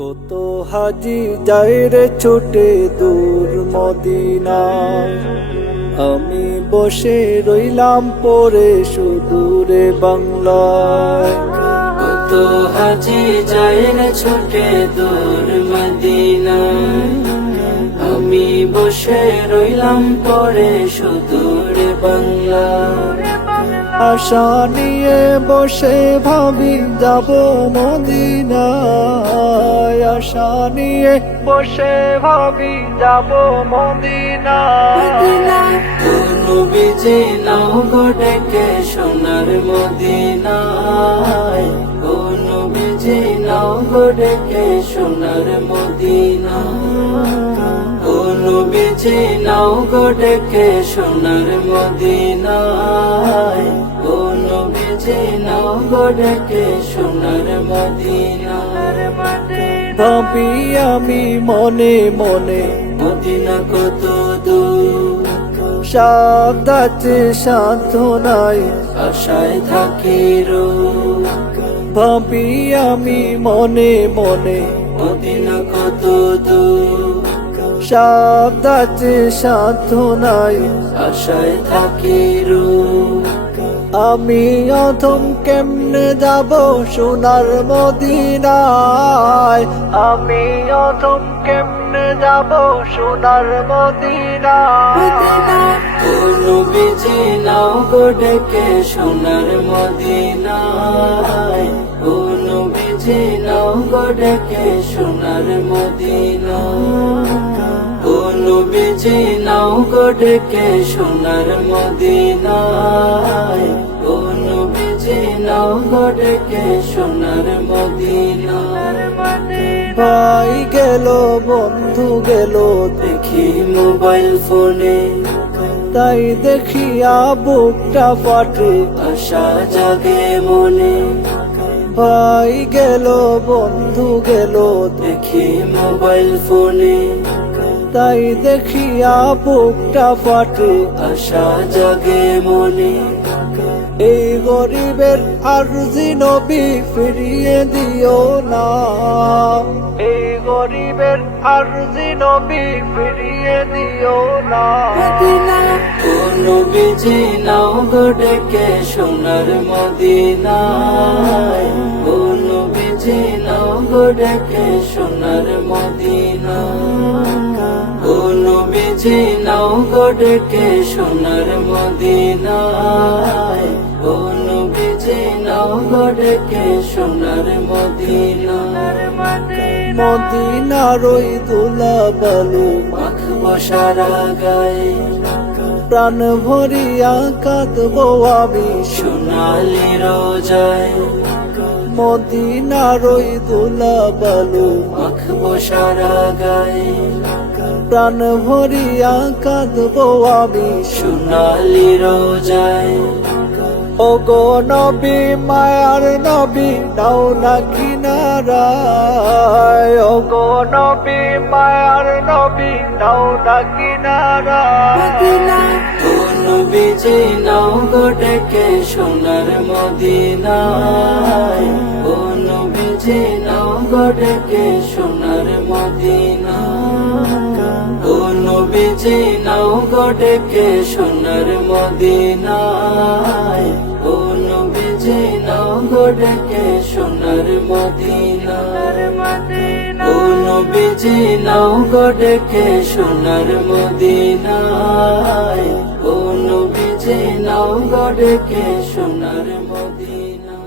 কত হাজি যায় রে ছুটে দূর মদিনায়, আমি বসে রইলাম পরে সুদূরে বাংলায়। কত হাজি যায় রে ছুটে দূর মদিনায়, আমি বসে রইলাম পরে সুদূরে বাংলায়। আশা নিয়ে বসে ভাবি যাব মদিনায়, আশা নিয়ে বসে ভাবি যাব মদিনায়। ও নবীজি নাও গো ডেকে সোনার মদিনায়, ও নবীজি নাও গো ডেকে সোনার মদিনায়, ও নবীজি নাও গো ডেকে সোনার মদিনায়, ও নবীজি নাও গো ডেকে সোনার মদিনায়। ভাবি আমি মনে মনে মদিনা কত দূর, সাধ্য আছে সাধ্য নাই, আশায় থাকি রোজ। ভাবি আমি মনে মনে মদিনা কত দূর, সাধ্য আছে সাধ্য নাই, আশায় থাকি রোজ। আমি অথম কেমনে যাব সোনার মদিনায়, আমি অথম কেমনে যাব সোনার মদিনায়। ও নবীজি নাও গো ডেকে সোনার মদিনায়, ও নবীজি নাও গো ডেকে সোনার মদিনায়, ও নবীজি নাও গো ডেকে সোনার মদিনায়, ও নবীজি নাও গো ডেকে সোনার মদিনায়। ভাই গেল বন্ধু গেল দেখি মোবাইল ফোনে, তাই দেখিয়া বুকটা ফাটে, আশা জাগে মনে। ভাই গেল বন্ধু গেল দেখি মোবাইল ফোনে, তাই দেখিয়া বুকটা ফাটে, আশা জাগে মনে। এই গরিবের আরজি নবী ফিরিয়ে দিও না, এই গরিবের আরজি নবী ফিরিয়ে দিও না। ও নবীজি নাও গো ডেকে সোনার মদিনায়, ও নবীজি নাও গো ডেকে সোনার মদিনায়, ও নবীজি নাও গো ডেকে সোনার মদিনায়, ও নবীজি নাও গো ডেকে সোনার মদিনায়। মদিনার ওই দুলা বালু মাখবো সারা গায়ে, প্রাণ ভরিয়া কাঁদবো আমি সোনালি রোজায়। মদিনার ওই দুলা বালু মাখবো সারা গায়ে, প্রাণ ভরিয়া কাঁদবো আমি সোনালি রোজায়। ও গো নবী মায়ার নবী নাও না কিনারায়, ও গো নবী মায়ার নবী নাও না কিনারায়। ও নবীজি নাও গো ডেকে সোনার মদিনায়, ও নবীজি নাও গো ডেকে সোনার মদিনায়, ও নবীজি নাও গো ডেকে সোনার মদিনায়, ও নবীজি নাও গো ডেকে সোনার মদিনায়, ও নবীজি নাও গো ডেকে সোনার মদিনায়, ও নবীজি নাও গো ডেকে সোনার মদিনায়।